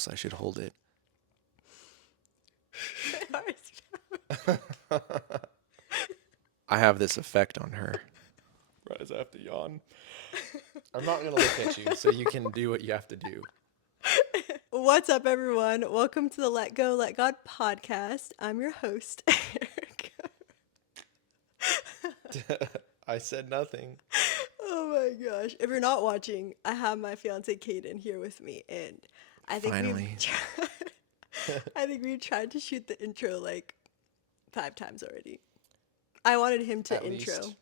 close I should hold it. I have this effect on her. Right as I have to yawn. I'm not going to look at you, so you can do what you have to do. What's up, everyone? Welcome to the Let Go, Let God podcast. I'm your host, Erika. I said nothing. Oh my gosh. If you're not watching, I have my fiance Kaden here with me, and I think we've Finally. tried, I think we've tried to shoot the intro like 5 times already. I wanted him to At intro. least.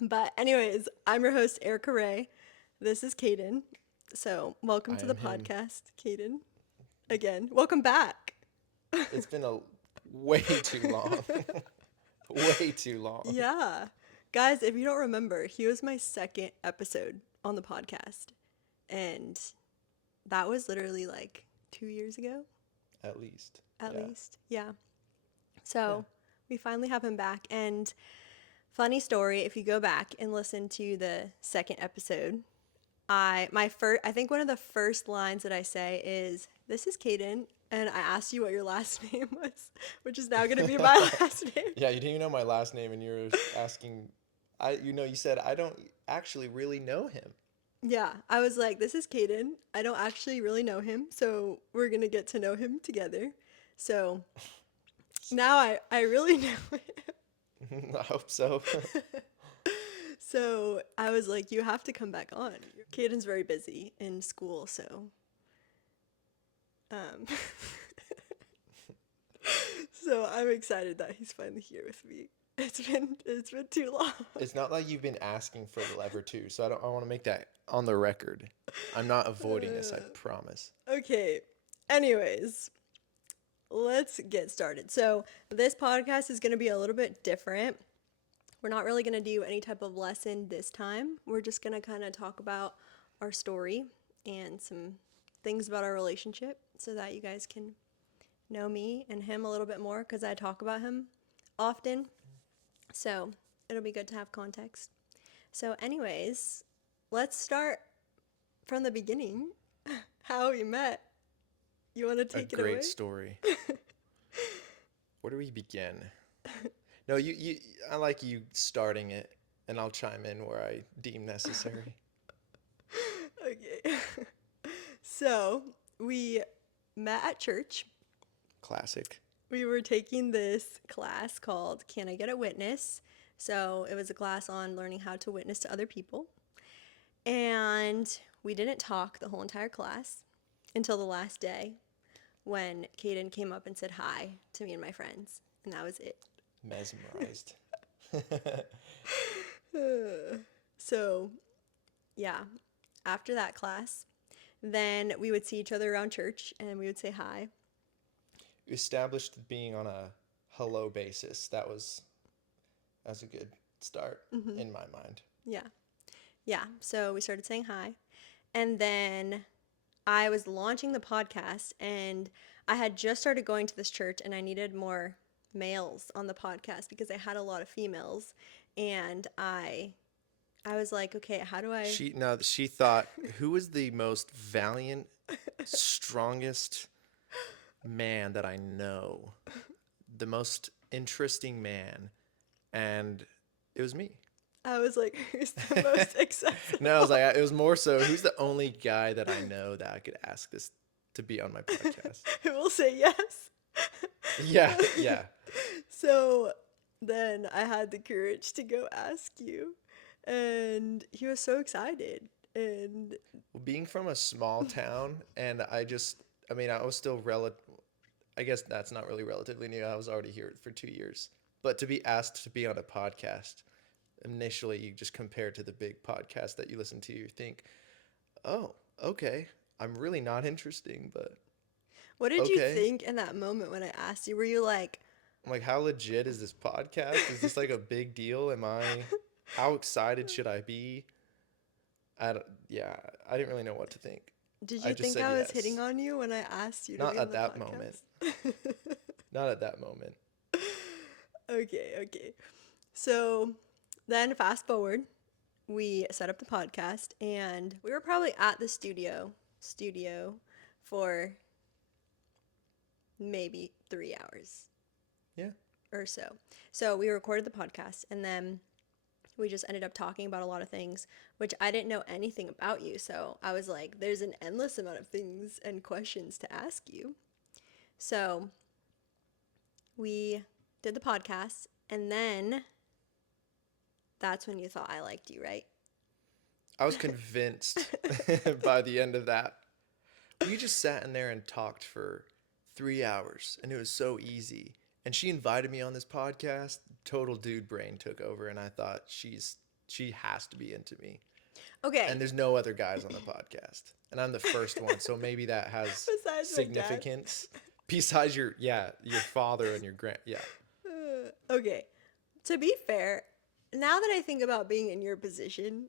But anyways, I'm your host, Erika Ray. This is Kaden. So welcome I to the am him. podcast, Kaden. Again, welcome back. It's been a way too long. Way too long. Yeah. Guys, if you don't remember, he was my second episode on the podcast. And that was literally like 2 years ago, At least. at Yeah. least. Yeah. Yeah. So we finally have him back. And funny story, if you go back and listen to the second episode, I think one of the first lines that I say is, "This is Kaden, and I asked you what your last name was," which is now going to be my last name. Yeah, you didn't even know my last name, and you're asking. You said I don't actually really know him. Yeah, I was like, "This is Kaden. I don't actually really know him, so we're going to get to know him together." So now I really know him. I hope so. So I was like, "You have to come back on." Kaden's very busy in school, so um, so I'm excited that he's finally here with me. It's been too long. It's not like you've been asking for the lever too, so I want to make that on the record. I'm not avoiding this, I promise. Okay. Anyways, let's get started. So this podcast is going to be a little bit different. We're not really going to do any type of lesson this time. We're just going to kind of talk about our story and some things about our relationship so that you guys can know me and him a little bit more because I talk about him often. So it'll be good to have context. So, anyways, let's start from the beginning. How we met. You want to A take it away? great story. Where do we begin? No, you. I like you starting it, and I'll chime in where I deem necessary. Okay. So, we met at church. Classic. We were taking this class called Can I Get a Witness? So, it was a class on learning how to witness to other people. And we didn't talk the whole entire class until the last day when Kaden came up and said hi to me and my friends. And that was it. Mesmerized. So, yeah, after that class, then we would see each other around church and we would say hi. Established being on a hello basis. That's a good start in my mind. Yeah. Yeah. So we started saying hi. And then I was launching the podcast and I had just started going to this church and I needed more males on the podcast because I had a lot of females. And I was like, okay, how do I She thought, who is the most valiant, strongest man that I know? The most interesting man. And it was me. I was like, who's the most accessible? No, I was like, it was more so, who's the only guy that I know that I could ask this to be on my podcast? Who will say yes? Yeah, yeah. So then I had the courage to go ask you, and he was so excited. And Being from a small town, and I was still I guess that's not really relatively new. I was already here for 2 years. But to be asked to be on a podcast, initially you just compare to the big podcast that you listen to, you think, oh, okay, I'm really not interesting, but what did you okay. think in that moment when I asked you? Were you like, I'm like, how legit is this podcast? Is this like a big deal? How excited should I be? Yeah, I didn't really know what to think. did I you just think said I was hitting yes. on you when I asked you to Not be on at the that moment. podcast? Not at that moment. Okay. So then fast forward, we set up the podcast and we were probably at the studio for maybe 3 hours Yeah. or so. So we recorded the podcast, and then we just ended up talking about a lot of things, which I didn't know anything about you. So I was like, there's an endless amount of things and questions to ask you. So we did the podcast, and then that's when you thought I liked you, right? I was convinced by the end of that. We just sat in there and talked for 3 hours, and it was so easy. And she invited me on this podcast. Total dude brain took over, and I thought she has to be into me. Okay. And there's no other guys on the podcast, and I'm the first one, so maybe that has Besides my dad. significance. Besides your father and your Okay. To be fair, now that I think about being in your position,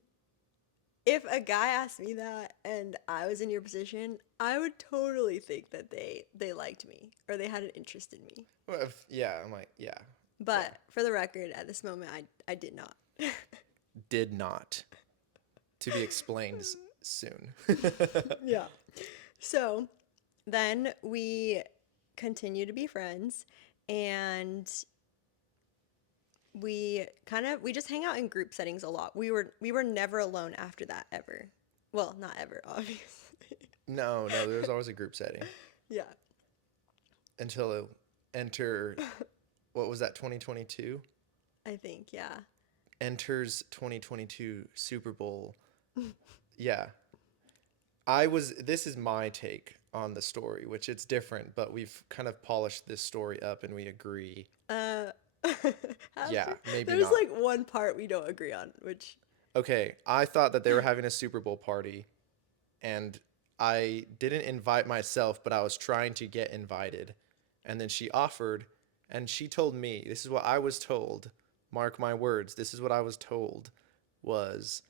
if a guy asked me that and I was in your position, I would totally think that they liked me or they had an interest in me. Well, I'm like, yeah. But for the record, at this moment, I did not. Did not. To be explained soon. Yeah. So then we continue to be friends, and we just hang out in group settings a lot. We were never alone after that ever. Well, not ever, obviously. No, there was always a group setting. Yeah. Until enter, what was that, 2022? I think, yeah. Enters 2022 Super Bowl. Yeah. This is my take on the story, which it's different, but we've kind of polished this story up and we agree. Yeah, maybe There's not. like one part we don't agree on, which... Okay, I thought that they were having a Super Bowl party, and I didn't invite myself, but I was trying to get invited. And then she offered, and she told me, this is what I was told, mark my words, this is what I was told, was,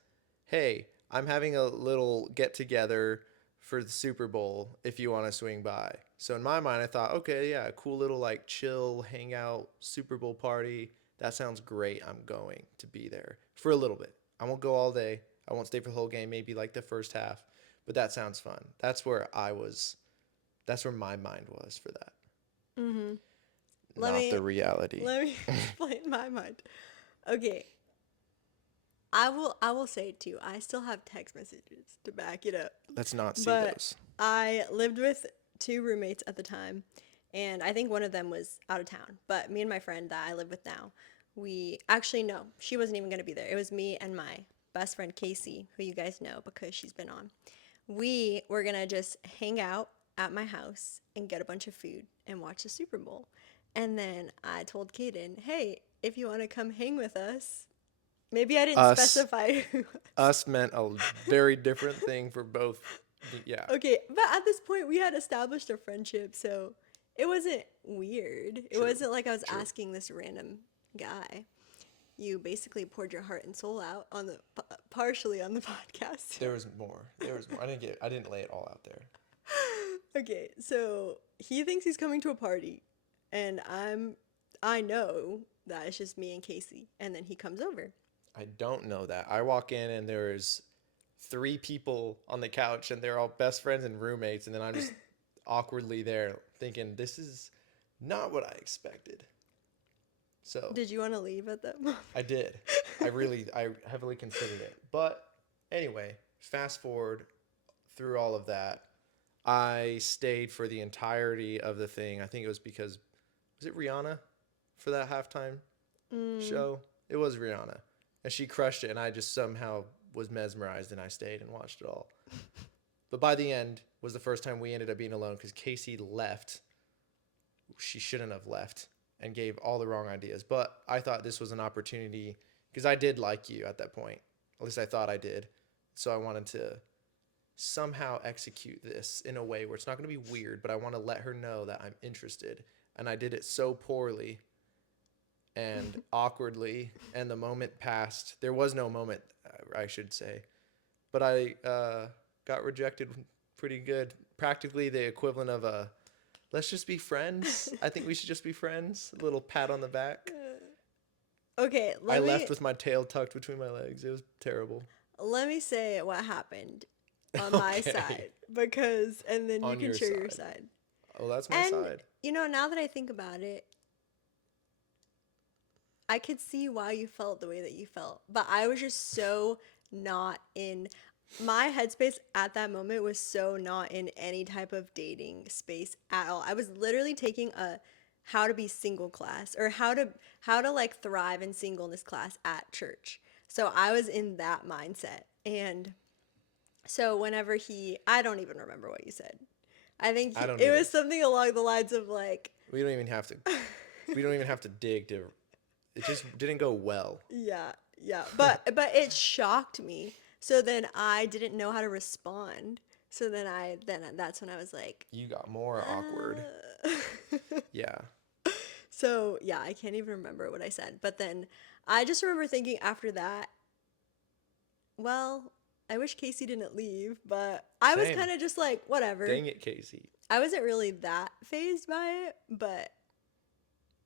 hey, I'm having a little get-together for the Super Bowl if you want to swing by. So in my mind, I thought, okay, yeah, cool little like chill, hangout, Super Bowl party. That sounds great. I'm going to be there for a little bit. I won't go all day. I won't stay for the whole game, maybe like the first half. But that sounds fun. That's where my mind was for that. Mm-hmm. Not the reality. Let me explain my mind. Okay. I will say it too. I still have text messages to back it up. Let's not see But those. I lived with 2 roommates at the time, and I think one of them was out of town. But me and my friend that I live with now, no, she wasn't even going to be there. It was me and my best friend Casey, who you guys know because she's been on. We were going to just hang out at my house and get a bunch of food and watch the Super Bowl. And then I told Kaden, hey, if you want to come hang with us, maybe I didn't specify who. Us meant a very different thing for both. Yeah. Okay, but at this point we had established a friendship, so it wasn't weird. It wasn't like I was asking this random guy. You basically poured your heart and soul out on the partially on the podcast. There was more. I didn't lay it all out there. Okay, so he thinks he's coming to a party, and I know that it's just me and Casey, and then he comes over. I don't know that. I walk in and there's 3 people on the couch and they're all best friends and roommates, and then I'm just awkwardly there thinking this is not what I expected. So did you want to leave at that moment? I did. I heavily considered it. But anyway, fast forward through all of that. I stayed for the entirety of the thing. I think it was because, was it Rihanna for that halftime show? It was Rihanna. And she crushed it, and I just somehow was mesmerized, and I stayed and watched it all. But by the end was the first time we ended up being alone because Casey left. She shouldn't have left and gave all the wrong ideas. But I thought this was an opportunity because I did like you at that point. At least I thought I did. So I wanted to somehow execute this in a way where it's not going to be weird, but I want to let her know that I'm interested. And I did it so poorly and awkwardly, and the moment passed. There was no moment, I should say. But I got rejected pretty good. Practically the equivalent of a, let's just be friends. I think we should just be friends. A little pat on the back. Okay, I left with my tail tucked between my legs. It was terrible. Let me say what happened on my side, because, and then you On can your share your side. side. Oh, that's my And, side. now that I think about it, I could see why you felt the way that you felt. But I was just so not in my headspace at that moment was so not in any type of dating space at all. I was literally taking a how to be single class or how to like thrive in singleness class at church. So I was in that mindset. And so whenever I don't even remember what you said. I think I don't it either. was something along the lines of like, We don't even have to. We don't even have to dig to. It just didn't go well. yeah, yeah. But it shocked me. So then I didn't know how to respond. So then that's when I was like, You got more awkward. uh. Yeah. So yeah, I can't even remember what I said. But then I just remember thinking after that, well, I wish Casey didn't leave, but I was Same. kind of just like, whatever. Dang it, Casey. I wasn't really that phased by it, but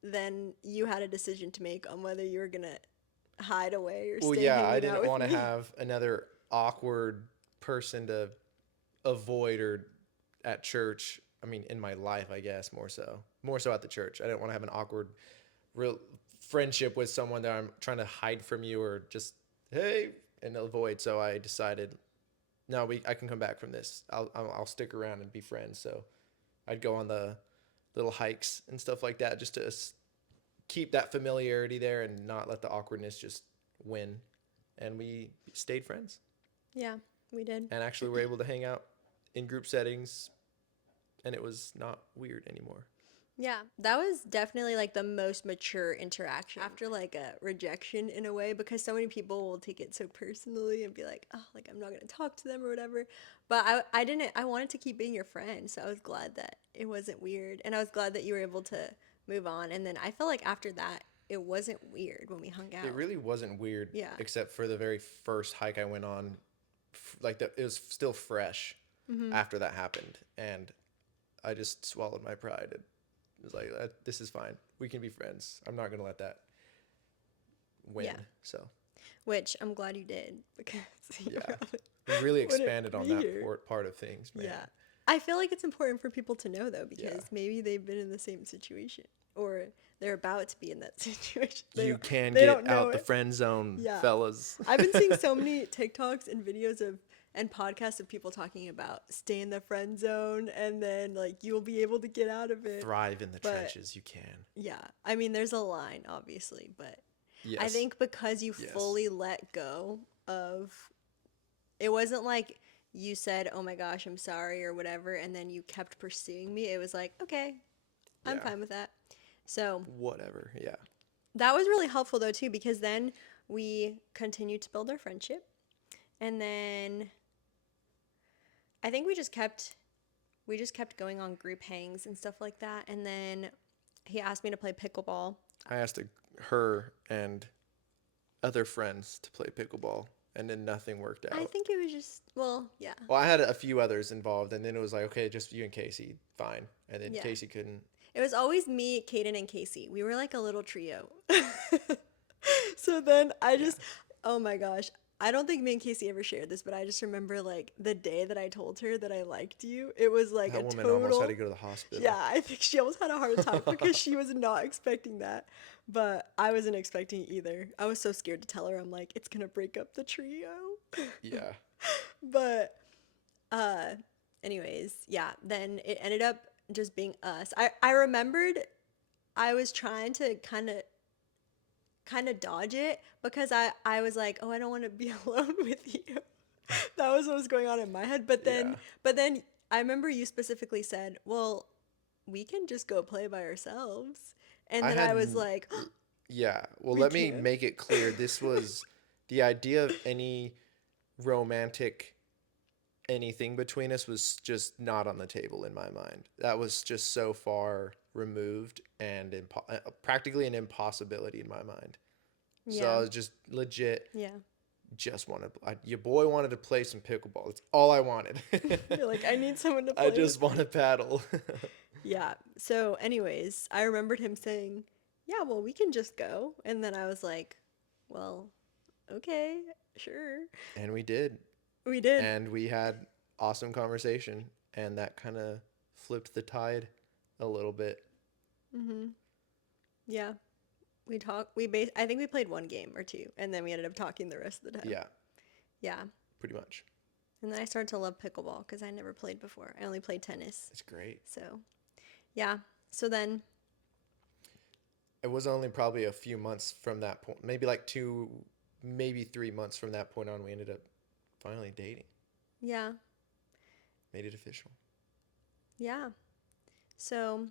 then you had a decision to make on whether you were gonna hide away or Well, stay yeah, I hanging out didn't with want to me. have another awkward person to avoid or at church. I mean, in my life, I guess more so at the church. I didn't want to have an awkward real friendship with someone that I'm trying to hide from you or just hey and avoid. So I decided, no, I can come back from this. I'll stick around and be friends. So I'd go on the little hikes and stuff like that just to keep that familiarity there and not let the awkwardness just win. And we stayed friends Yeah, we did. and actually were able to hang out in group settings, and it was not weird anymore. Yeah, that was definitely like the most mature interaction after like a rejection in a way because so many people will take it so personally and be like, oh, like I'm not gonna talk to them or whatever. But I didn't. I wanted to keep being your friend, so I was glad that it wasn't weird, and I was glad that you were able to move on. And then I felt like after that, it wasn't weird when we hung It out. really wasn't weird, Yeah. except for the very first hike I went on. It was still fresh after that happened, and I just swallowed my pride. It was like, this is fine. We can be friends. I'm not gonna let that win. Yeah. So Which I'm glad you did because you yeah, probably we really wouldn't expanded on be that here. part of things, man. Yeah. I feel like it's important for people to know though because Yeah. maybe they've been in the same situation or they're about to be in that situation. You can They get don't know out the it. friend zone, Yeah. fellas. I've been seeing so many TikToks and videos and podcasts of people talking about stay in the friend zone and then like you'll be able to get out of it. Thrive in the But trenches. You can. yeah, I mean there's a line obviously, but I Yes. think because you Yes. fully let go of it wasn't like you said, "Oh my gosh, I'm sorry" or whatever and then you kept pursuing me. It was like, "Okay, I'm Yeah. fine with that." So, Whatever. Yeah. that was really helpful though too because then we continued to build our friendship. And then I think we just kept going on group hangs and stuff like that. And then he asked me to play pickleball. I asked her and other friends to play pickleball, and then nothing worked I out. think it was just well, yeah. Well, I had a few others involved, and then it was like, okay, just you and Casey, fine. And then Yeah. Casey couldn't. It was always me, Kaden, and Casey. We were like a little trio. So then I just, oh my gosh. I don't think me and Casey ever shared this, but I just remember like the day that I told her that I liked you. It was like That a woman almost total. had to go to the hospital. Yeah, I think she almost had a heart attack because she was not expecting that. But I wasn't expecting either. I was so scared to tell her. I'm like, it's gonna break up the trio. Yeah. But uh anyways, yeah, then it ended up just being us. I remembered I was trying to kind of dodge it because I was like, "Oh, I don't want to be alone with you." That was what was going on in my head. But then Yeah. but then I remember you specifically said, "Well, we can just go play by ourselves." And I then had I was like, Yeah. Well, "We let me can." make it clear. This was the idea of any romantic anything between us was just not on the table in my mind. That was just so far removed and practically an impossibility in my mind. So I Yeah. was just legit Yeah. just your boy wanted to play some pickleball. That's all I wanted. You're like, "I need someone to I play just with." want to paddle. Yeah. So, anyways, I remembered him saying, "Yeah, well, we can just go." And then I was like, "Well, okay, sure." And we did. We did. And we had awesome conversation, and that kind of flipped the tide a little bit. Mm-hmm. Yeah. I think we played one game or two, and then we ended up talking the rest of the time. Yeah, Yeah. pretty much. And then I started to love pickleball because I never played before. I only played tennis. It's great. So, yeah. So then, It was only probably a few months from that point, maybe like 2, maybe 3 months from that point on, we ended up finally dating. yeah. Made it official. Yeah. So,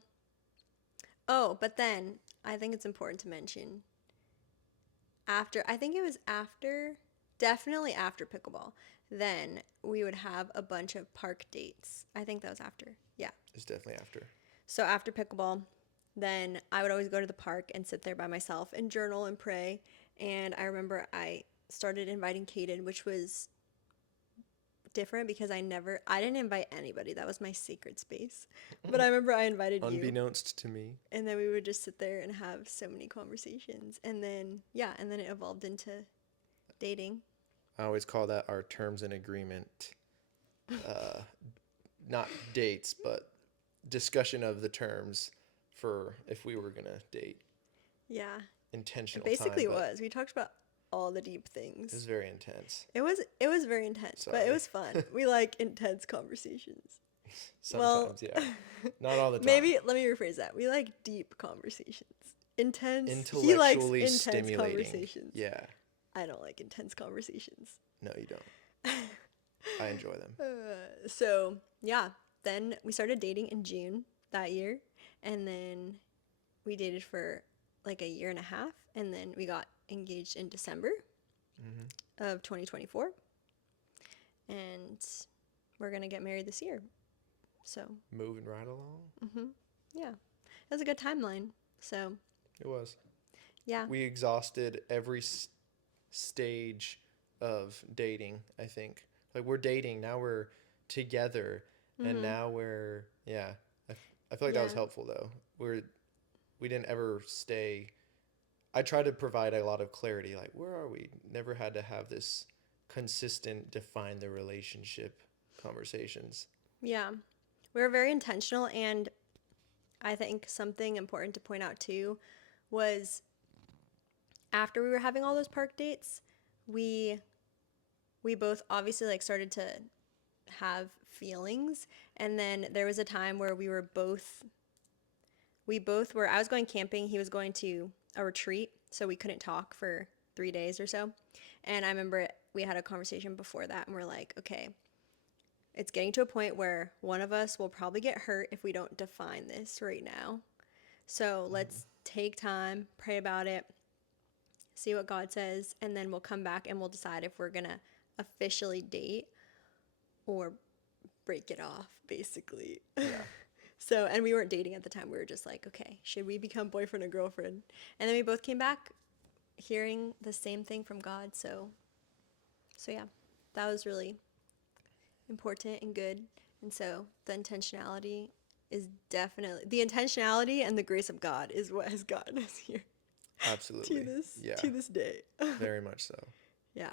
oh, but then I think it's important to mention I think it was after, definitely after pickleball, then we would have a bunch of park dates. I think that was after. Yeah. It's definitely after. So after pickleball, then I would always go to the park and sit there by myself and journal and pray. And I remember I started inviting Kaden, which was different because I didn't invite anybody. That was my sacred space. But I remember I invited you. Unbeknownst to me. And then we would just sit there and have so many conversations. And then, yeah, and then it evolved into dating. I always call that our terms and agreement. Not dates, but discussion of the terms for if we were going to date. Yeah. Intentional It basically time, was. We talked about all the deep things. It was very intense. It was very intense, but it was fun. We like intense conversations. Sometimes, yeah. Not all the time. Maybe let me rephrase that. We like deep conversations. Intense. Intellectually He likes intense stimulating. conversations. Yeah. I don't like intense conversations. No, you don't. I enjoy them. So, yeah. Then we started dating in June that year. And then we dated for like a year and a half. And then we got engaged in December of 2024. And we're going to get married this year. So. Moving right along. Yeah. It was a good timeline. So. It was. Yeah. We exhausted every stage of dating, I think. Like, we're dating, now we're together, and now we're, yeah. I feel like that was helpful, though. We didn't ever stay. I tried to provide a lot of clarity, like, where are we? Never had to have this consistent, define the relationship conversations. Yeah. We were very intentional, and I think something important to point out, too, was after we were having all those park dates, we both obviously like started to have feelings, and then there was a time where we both were, I was going camping, he was going to a retreat, so we couldn't talk for 3 days or so. And I remember we had a conversation before that, and we're like, okay, it's getting to a point where one of us will probably get hurt if we don't define this right now. So let's take time, pray about it, see what God says, and then we'll come back and we'll decide if we're gonna officially date or break it off, basically. Yeah. So, and we weren't dating at the time. We were just like, okay, should we become boyfriend and girlfriend? And then we both came back hearing the same thing from God. So yeah, that was really important and good. And so the intentionality and the grace of God is what has gotten us here. Absolutely. To this day. Very much so. Yeah.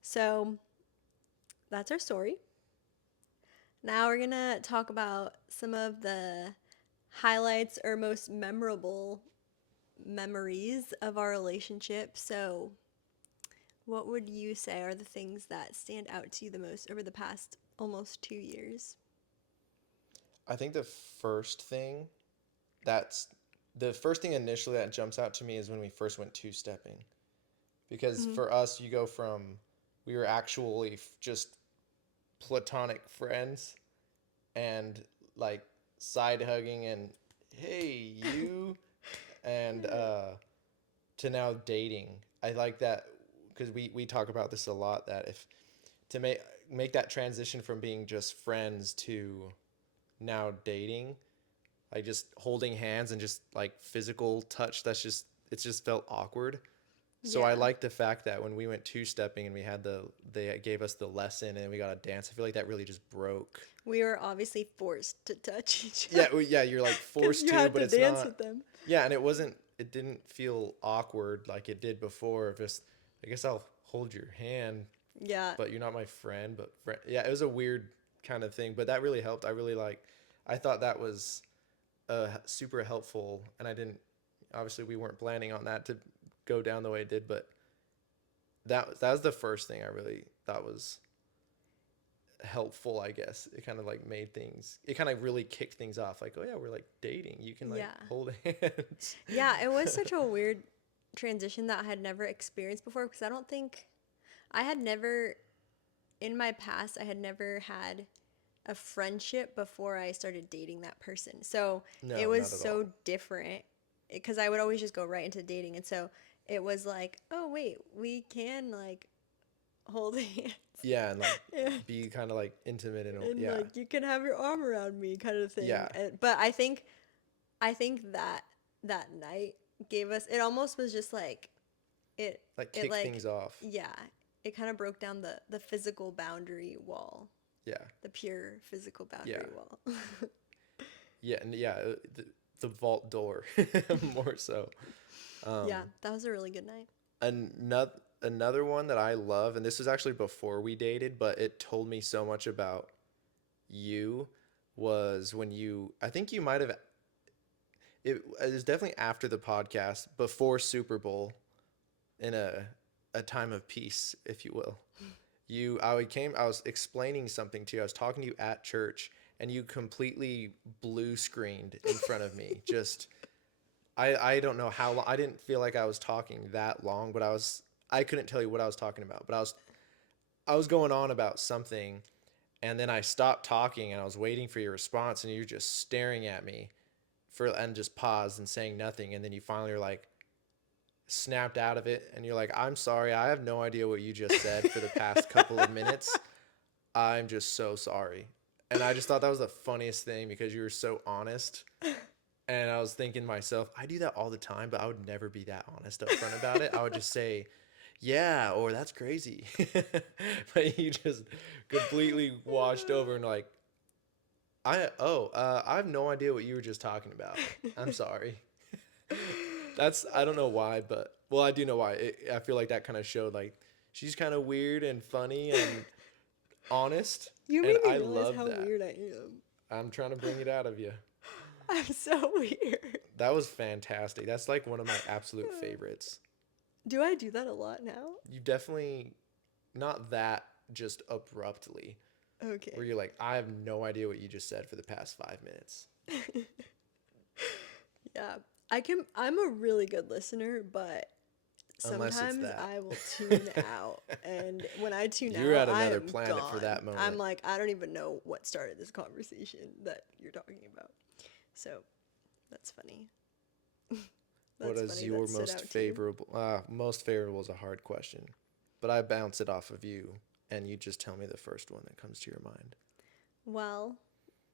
So that's our story. Now we're going to talk about some of the highlights or most memorable memories of our relationship. So what would you say are the things that stand out to you the most over the past almost 2 years? I think the first thing initially that jumps out to me is when we first went two-stepping. Because for us, you go from, we were actually just platonic friends and like side hugging and hey you and to now dating. I like that because we talk about this a lot, that if to make that transition from being just friends to now dating, like just holding hands and just like physical touch, it's just felt awkward. So I like the fact that when we went two-stepping and they gave us the lesson and we got to dance, I feel like that really just broke. We were obviously forced to touch each other. Yeah, you're like forced you had but to it's dance not. with them. Yeah, and it didn't feel awkward like it did before. Just, I guess I'll hold your hand. Yeah. But you're not my friend, yeah, it was a weird kind of thing, but that really helped. I thought that was super helpful, and I didn't, obviously we weren't planning on that to go down the way it did, but that was the first thing I really thought was helpful, I guess. It kind of like made things, it kind of really kicked things off, like, oh yeah, we're like dating, you can like Yeah. hold hands. Yeah, it was such a weird transition that I had never experienced before because I don't think I had never, in my past, I had never had a friendship before I started dating that person. So it No, was not at all. so different because I would always just go right into dating. And so it was like, oh, wait, we can like hold hands. Yeah, and like Yeah. be kind of like intimate and And yeah. like you can have your arm around me kind of thing. Yeah. But I think that that night gave us, it almost was just like it Like it kick like things off. yeah, it kind of broke down the physical boundary wall, Yeah. the pure physical boundary Yeah. wall. Yeah, and yeah, the vault door more so. Yeah, that was a really good night. Another one that I love, and this was actually before we dated, but it told me so much about you, was when you, I think you might have, it was definitely after the podcast, before Super Bowl, in a time of peace, if you will. I was explaining something to you. I was talking to you at church, and you completely blue screened in front of me. Just, I don't know how long. I didn't feel like I was talking that long, but I couldn't tell you what I was talking about. But I was going on about something, and then I stopped talking, and I was waiting for your response, and you're just staring at me and just paused and saying nothing, and then you finally were like, snapped out of it, and you're like, I'm sorry, I have no idea what you just said for the past couple of minutes. I'm just so sorry. And I just thought that was the funniest thing because you were so honest. And I was thinking to myself, I do that all the time, but I would never be that honest up front about it. I would just say, yeah, or that's crazy. But you just completely washed over and like, I have no idea what you were just talking about. I'm sorry. I don't know why, but well, I do know why. I feel like that kind of showed like she's kind of weird and funny and honest, You and made me I realize love how that. weird I am. I'm trying to bring it out of you. I'm so weird. That was fantastic. That's like one of my absolute favorites. Do I do that a lot now? You definitely, not that just abruptly, Okay. where you're like, I have no idea what you just said for the past 5 minutes. Yeah. I'm a really good listener, but Unless it's sometimes that. I will tune out. And when I tune You're out, at I another am planet gone. for that I'm moment. like, I don't even know what started this conversation that you're talking about. So that's funny. What That's is funny your that stood most out to you. favorable? Most favorable is a hard question, but I bounce it off of you, and you just tell me the first one that comes to your mind. Well,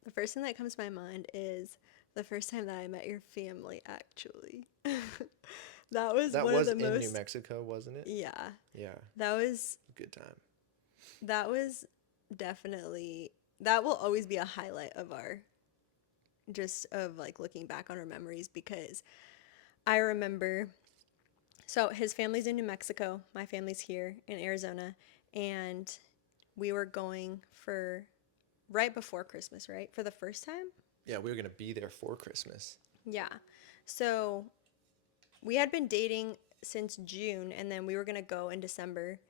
the first thing that comes to my mind is the first time that I met your family, actually. That was That one of was the in New most, Mexico, wasn't it? yeah, Yeah, that was good time. that was definitely, that will always be a highlight of our, just of like looking back on our memories because I remember, so his family's in New Mexico, my family's here in Arizona, and we were going for right before Christmas, right? For the first time? Yeah, we were gonna be there for Christmas. Yeah. So we had been dating since June and then we were going to go in December.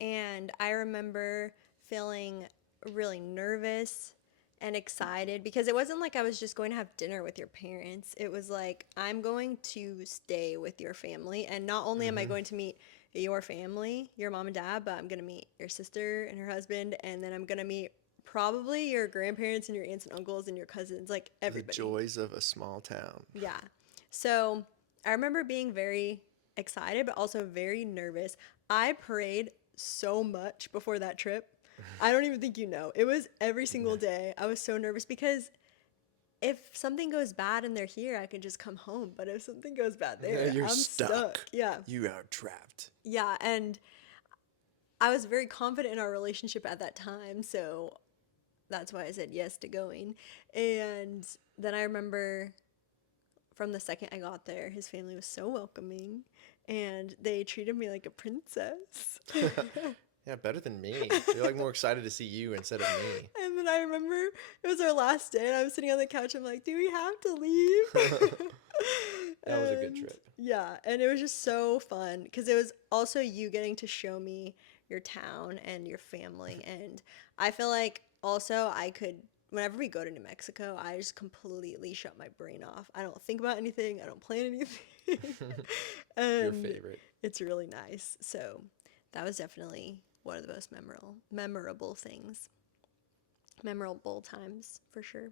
And I remember feeling really nervous and excited because it wasn't like I was just going to have dinner with your parents. It was like, I'm going to stay with your family. And not only am I going to meet your family, your mom and dad, but I'm going to meet your sister and her husband. And then I'm going to meet probably your grandparents and your aunts and uncles and your cousins, like everybody. The joys of a small town. Yeah. So I remember being very excited, but also very nervous. I prayed so much before that trip. I don't even think you know. It was every single day. I was so nervous because if something goes bad and they're here, I can just come home. But if something goes bad there, You're I'm stuck. Yeah. You are trapped. Yeah. And I was very confident in our relationship at that time. So that's why I said yes to going. And then I remember from the second I got there, his family was so welcoming and they treated me like a princess. Yeah, better than me. They're like more excited to see you instead of me. And then then I remember it was our last day, and I was sitting on the couch. I'm like, do we have to leave? That was a good And trip. yeah, and it was just so fun because it was also you getting to show me your town and your family. And I feel like also I could, whenever we go to New Mexico, I just completely shut my brain off. I don't think about anything, I don't plan anything. Your And favorite. it's really nice. So that was definitely one of the most memorable things, memorable times for sure.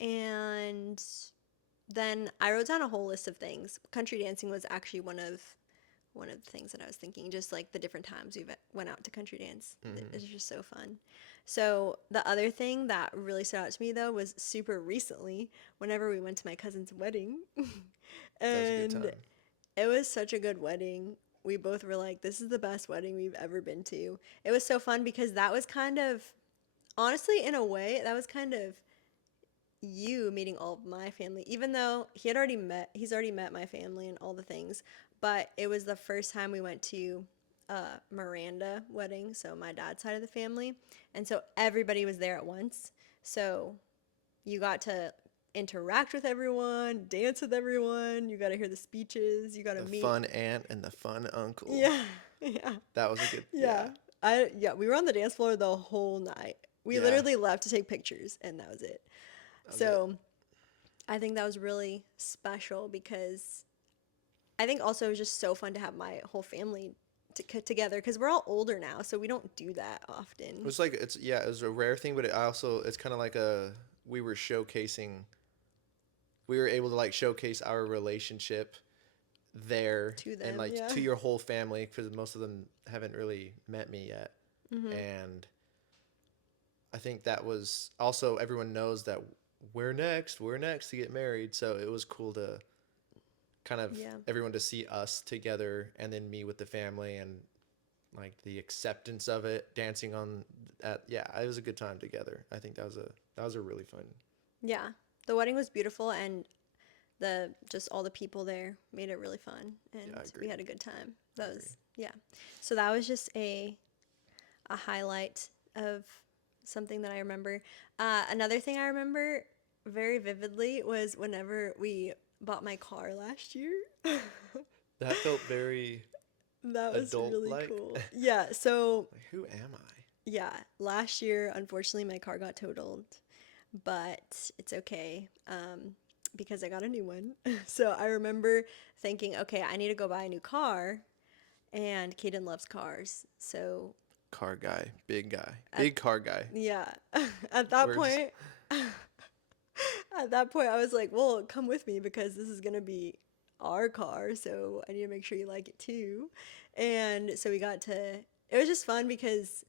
And then I wrote down a whole list of things. Country dancing was actually one of the things that I was thinking, just like the different times we went out to country dance. It was just so fun. So the other thing that really stood out to me though was super recently, whenever we went to my cousin's wedding. That was a good And time. it was such a good wedding. We both were like, this is the best wedding we've ever been to. It was so fun because that was kind of, honestly, in a way, that was kind of you meeting all of my family, even though he's already met my family and all the things. But it was the first time we went to Miranda wedding, so my dad's side of the family. And so everybody was there at once. So you got to interact with everyone, dance with everyone, you got to hear the speeches, you got to The meet. fun aunt and the fun uncle. Yeah. Yeah. That was a good. Yeah. We were on the dance floor the whole night. We Yeah. literally left to take pictures and that was it. That was it. So I think that was really special because I think also it was just so fun to have my whole family together because we're all older now, so we don't do that It often. was like it was a rare thing, but it's kind of like we were showcasing. We were able to like showcase our relationship there To and them, like yeah. to your whole family because most of them haven't really met me yet, Mm-hmm. and I think that was also everyone knows that we're next to get married, so it was cool to kind of Yeah. everyone to see us together and then me with the family and like the acceptance of it, dancing on at yeah, it was a good time together. I think that was a really fun. Yeah. The wedding was beautiful and the just all the people there made it really fun and Yeah, I we agree. had a good time. I That agree. was yeah. So that was just a highlight of something that I remember. Another thing I remember very vividly was whenever we bought my car last year. That felt very That was adult really like. cool. Yeah, so Like who am I? yeah, last year, unfortunately, my car got totaled, but it's okay because I got a new one. So I remember thinking, okay, I need to go buy a new car, and Kaden loves cars. So Car guy, big guy, at, big car guy. yeah, at that We're just point, at that point, I was like, well, come with me because this is gonna be our car, so I need to make sure you like it too. And so we got to. It was just fun because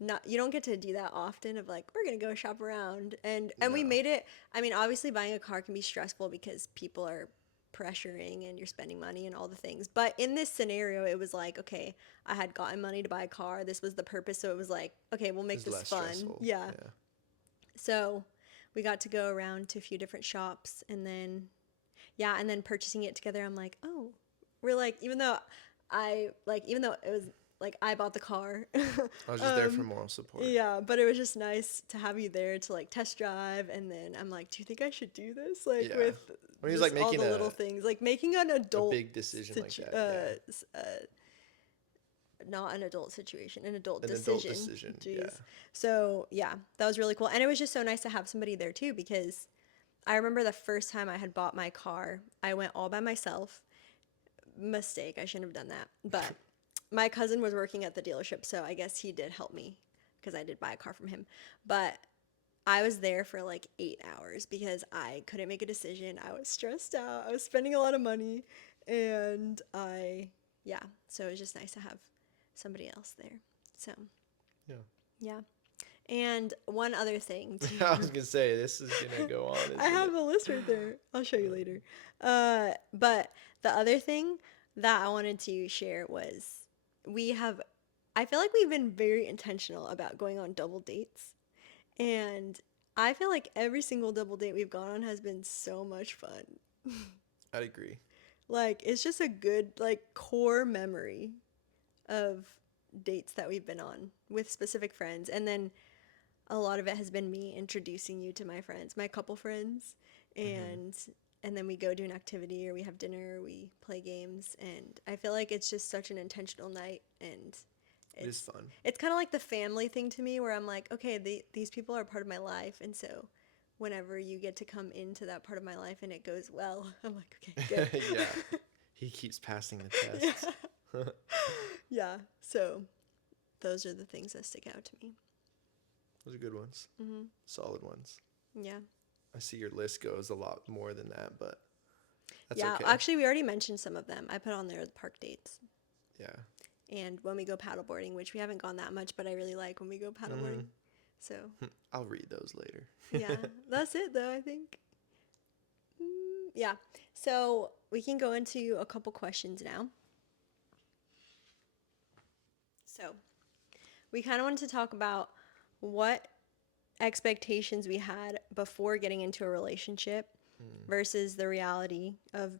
not you don't get to do that often of like we're gonna go shop around and we no. made it. I mean, obviously buying a car can be stressful because people are pressuring and you're spending money and all the things, but in this scenario it was like, okay, I had gotten money to buy a car, this was the purpose, so it was like, okay, we'll make It's this less fun. stressful. Yeah, Yeah. so we got to go around to a few different shops and then yeah, and then purchasing it together, I'm like, oh, we're like, even though it was like I bought the car. I was just there for moral support. Yeah, but it was just nice to have you there to like test drive, and then I'm like, do you think I should do this? Like Yeah. with When he was just like all making the little things, like making an a adult big decision like situ- that. Yeah. not an adult situation, an adult An decision. adult decision. Jeez. Yeah. So yeah, that was really cool, and it was just so nice to have somebody there too because I remember the first time I had bought my car, I went all by myself. Mistake, I shouldn't have done that. But my cousin was working at the dealership, so I guess he did help me because I did buy a car from him. But I was there for like 8 hours because I couldn't make a decision. I was stressed out. I was spending a lot of money. And yeah, so it was just nice to have somebody else there. So, Yeah. yeah. And one other thing too. I was gonna say this is gonna go on. Isn't I have it? a list right there. I'll show you later. But the other thing that I wanted to share was I feel like we've been very intentional about going on double dates. And I feel like every single double date we've gone on has been so much fun. I'd agree. Like, it's just a good, like, core memory of dates that we've been on with specific friends. And then a lot of it has been me introducing you to my friends, my couple friends, Hmm. and then we go do an activity or we have dinner, or we play games, and I feel like it's just such an intentional night, and It is it's fun. it's kind of like the family thing to me where I'm like, okay, these people are part of my life, and so whenever you get to come into that part of my life and it goes well, I'm like, okay, good. Yeah, he keeps passing the Yeah. tests. Yeah. So those are the things that stick out to me. Those are good ones, Hmm. solid ones. Yeah. I see your list goes a lot more than that, but that's Yeah. okay. Actually, we already mentioned some of them. I put on there the park dates Yeah. and when we go paddleboarding, which we haven't gone that much, but I really like when we go Hmm. paddleboarding. So, I'll read those later. yeah, that's it though, I think. Yeah. So, we can go into a couple questions now. So, we kind of wanted to talk about what expectations we had before getting into a relationship Mm. versus the reality of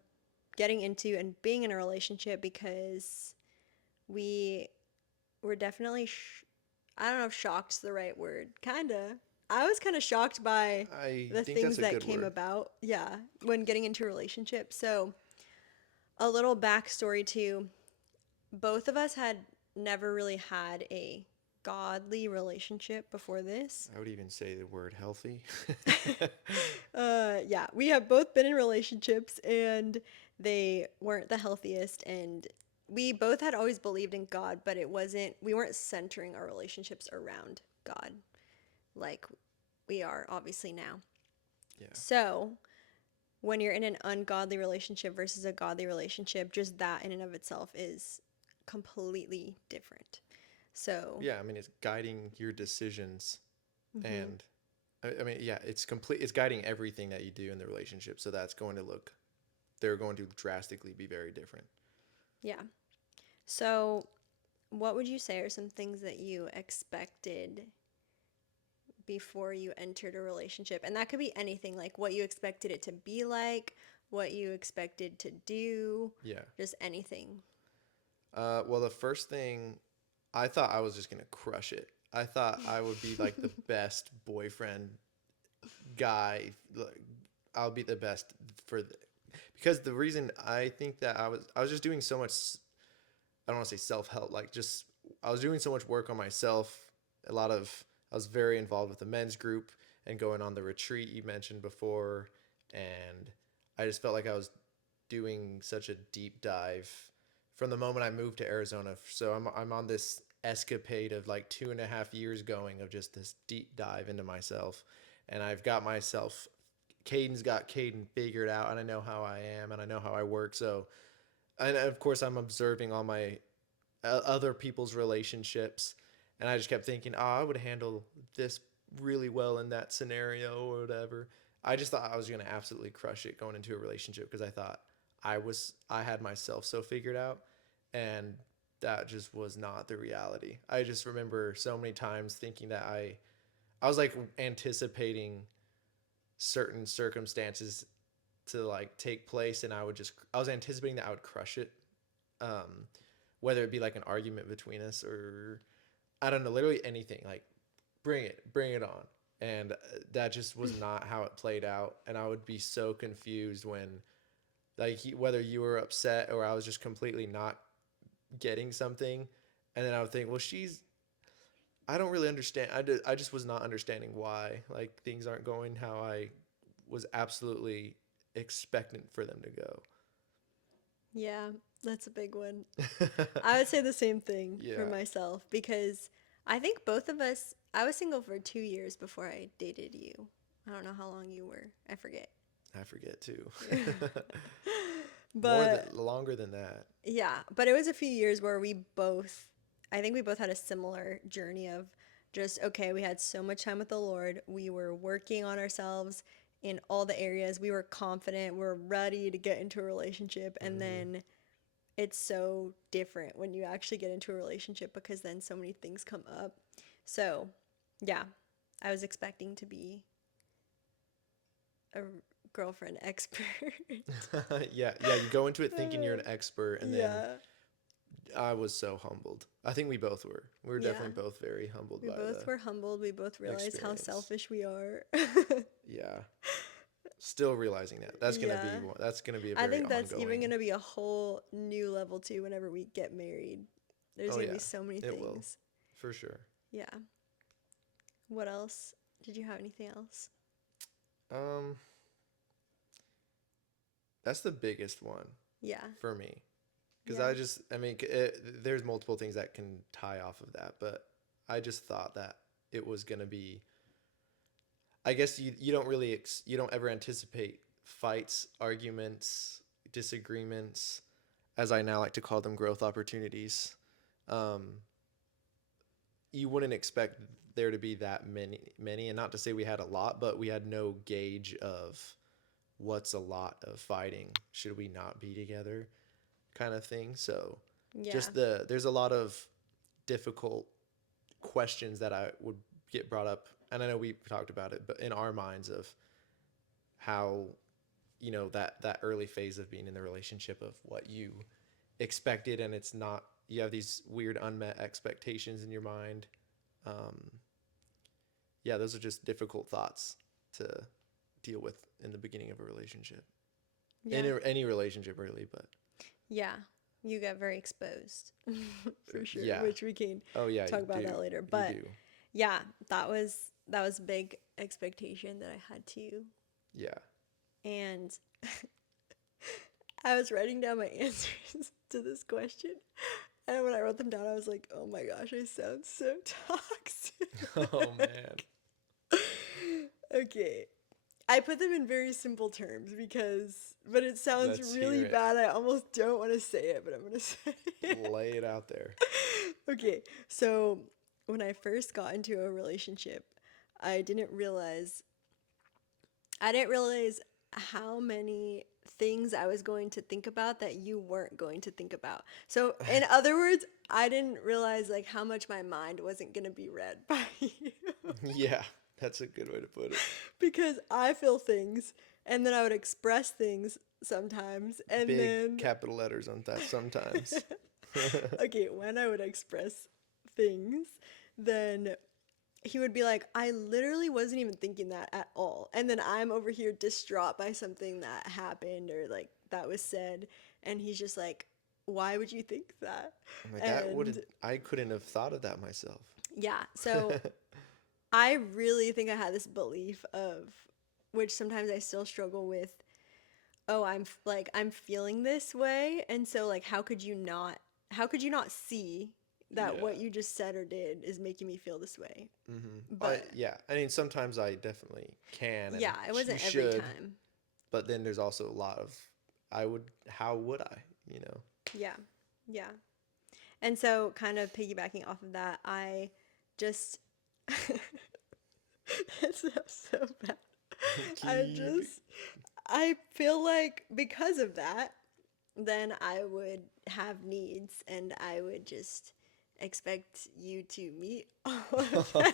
getting into and being in a relationship because we were definitely I don't know if shocked's the right word. Kind of. I was kind of shocked by I the think that's things a that good came word. about, yeah, when getting into a relationship. So, a little backstory too. Both of us had never really had a godly relationship before this. I would even say the word healthy. Yeah, we have both been in relationships and they weren't the healthiest. And we both had always believed in God, but we weren't centering our relationships around God like we are obviously now. Yeah. So, when you're in an ungodly relationship versus a godly relationship, just that in and of itself is completely different. So, Yeah, I mean, it's guiding your decisions, mhm, and I mean, yeah, it's complete. It's guiding everything that you do in the relationship. So that's going to look. They're going to drastically be very different. yeah. So, what would you say are some things that you expected before you entered a relationship? And that could be anything, like what you expected it to be like, what you expected to do, Yeah. just anything. Well, the first thing, I thought I was just gonna crush it. I thought I would be like the best boyfriend guy. Like, I'll be the best for the, because the reason I think that I was just doing so much. I don't want to say self help. Like just I was doing so much work on myself. A lot of I was very involved with the men's group and going on the retreat you mentioned before, and I just felt like I was doing such a deep dive from the moment I moved to Arizona. So I'm on this escapade of like 2.5 years going of just this deep dive into myself, and I've got myself. Caden's got Caden figured out, and I know how I am, and I know how I work. So, and of course, I'm observing all my other people's relationships, and I just kept thinking, oh, I would handle this really well in that scenario or whatever. I just thought I was gonna absolutely crush it going into a relationship because I thought I had myself so figured out, and that just was not the reality. I just remember so many times thinking that I was like anticipating certain circumstances to like take place, and I was anticipating that I would crush it, um, whether it be like an argument between us or I don't know, literally anything. Like bring it on. And that just was not how it played out, and I would be so confused when like whether you were upset or I was just completely not getting something, and then I would think, well, I don't really understand. I just was not understanding why like things aren't going how I was absolutely expectant for them to go. Yeah, that's a big one. I would say the same thing for Yeah, myself because I think both of us, I was single for 2 years before I dated you. I don't know how long you were. I forget. I forget too. More than But longer than that. yeah, but it was a few years where I think we both had a similar journey of just, okay, we had so much time with the Lord. We were working on ourselves in all the areas. We were confident. We're ready to get into a relationship. And Hmm. then it's so different when you actually get into a relationship because then so many things come up. So, yeah, I was expecting to be a girlfriend expert. Yeah, yeah. You go into it thinking you're an expert, and then Yeah. I was so humbled. I think we both were. We were Yeah. definitely both very humbled We by both the were humbled. We both realized how experience. selfish we are. Yeah. Still realizing that. That's gonna be Yeah. one. That's gonna be a I very think that's even ongoing. going to be a whole new level too whenever we get married. There's Oh going to yeah, be so many it will things. for sure. Yeah. What else? Did you have anything else? Um, that's the biggest one Yeah. for me because Yeah. I mean, there's multiple things that can tie off of that, but I just thought that it was gonna be. I guess you don't really you don't ever anticipate fights, arguments, disagreements, as I now like to call them, growth opportunities. Um, you wouldn't expect there to be that many, and not to say we had a lot, but we had no gauge of what's a lot of fighting. Should we not be together, kind of thing. So Yeah. just there's a lot of difficult questions that I would get brought up, and I know we talked about it, but in our minds of how that early phase of being in the relationship of what you expected, and it's not, you have these weird unmet expectations in your mind. um, yeah, those are just difficult thoughts to deal with in the beginning of a relationship, in Yeah. any relationship really, but Yeah. You get very exposed for sure, yeah. which we can Oh yeah, talk you about do. that later. You But do. yeah, that was a big expectation that I had too. Yeah. And I was writing down my answers to this question. And when I wrote them down, I was like, oh my gosh, I sound so toxic. Oh man. Okay. I put them in very simple terms but it sounds Let's hear really it. bad. I almost don't want to say it, but I'm going to say it. Lay it out there. Okay. So when I first got into a relationship, I didn't realize I didn't realize how many things I was going to think about that you weren't going to think about. So, in other words, I didn't realize like how much my mind wasn't going to be read by you. Yeah, that's a good way to put it. Because I feel things and then I would express things sometimes and Big then capital letters on that sometimes. okay, when I would express things, then he would be like, I literally wasn't even thinking that at all. And then I'm over here distraught by something that happened or like that was said. And he's just like, why would you think that? I'm like, And I couldn't have thought of that myself. yeah, so I really think I had this belief of, which sometimes I still struggle with, oh, I'm feeling this way. And so like, how could you not see that Yeah. what you just said or did is making me feel this way? I But yeah. I mean, sometimes I definitely can, and yeah, it you wasn't every should, time. but then there's also a lot of I would. How would I? You know. Yeah. Yeah. And so, kind of piggybacking off of that, I just. It sounds so bad. I Keep. just. I feel like because of that, then I would have needs and I would just expect you to meet all of them